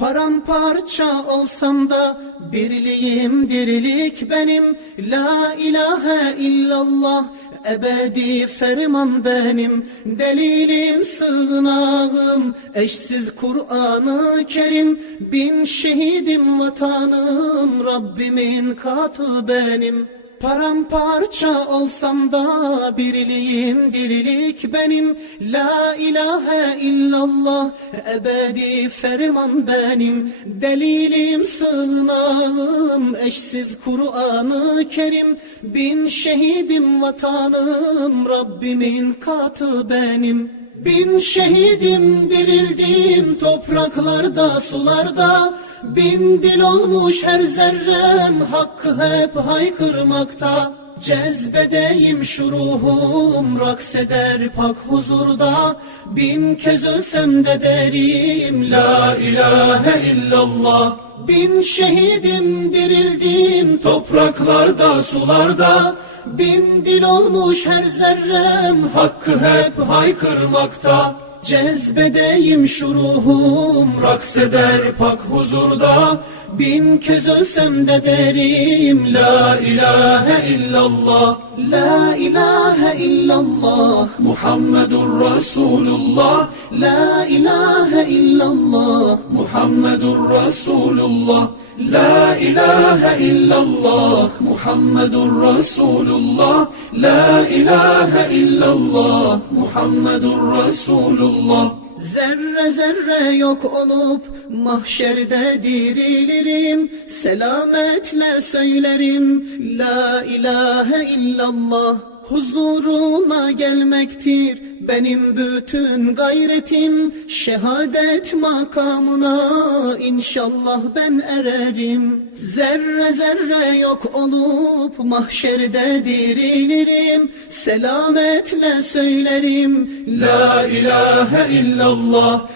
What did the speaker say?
Paramparça olsam da birliğim dirilik benim. La ilahe illallah ebedi ferman benim. Delilim sığınağım eşsiz Kur'an-ı Kerim. Bin şehidim vatanım Rabbimin katı benim Paramparça olsam da birliğim dirilik benim. La ilahe illallah ebedi ferman benim. Delilim sığınağım eşsiz Kur'an-ı Kerim. Bin şehidim vatanım Rabbimin katı benim. Bin şehidim dirildim topraklarda sularda Bin dil olmuş her zerrem hakkı hep haykırmakta. Cezbedeyim şu ruhum rakseder pak huzurda. Bin kez ölsem de derim la ilahe illallah. Bin şehidim dirildim topraklarda sularda. Bin dil olmuş her zerrem hakkı hep haykırmakta Cezbedeyim şu ruhum rakseder pak huzurda. Bin kez ölsem de derim La ilahe illallah. La ilahe illallah. Muhammedur Resulullah. La ilahe illallah. Muhammedur Resulullah La ilahe illallah Muhammedur Resulullah. La ilahe illallah Muhammedur Resulullah. Zerre zerre yok olup mahşerde dirilirim. Selametle söylerim La ilahe illallah Huzuruna gelmektir benim bütün gayretim. Şehadet makamına inşallah ben ererim. Zerre zerre yok olup mahşerde dirilirim. Selametle söylerim La ilahe illallah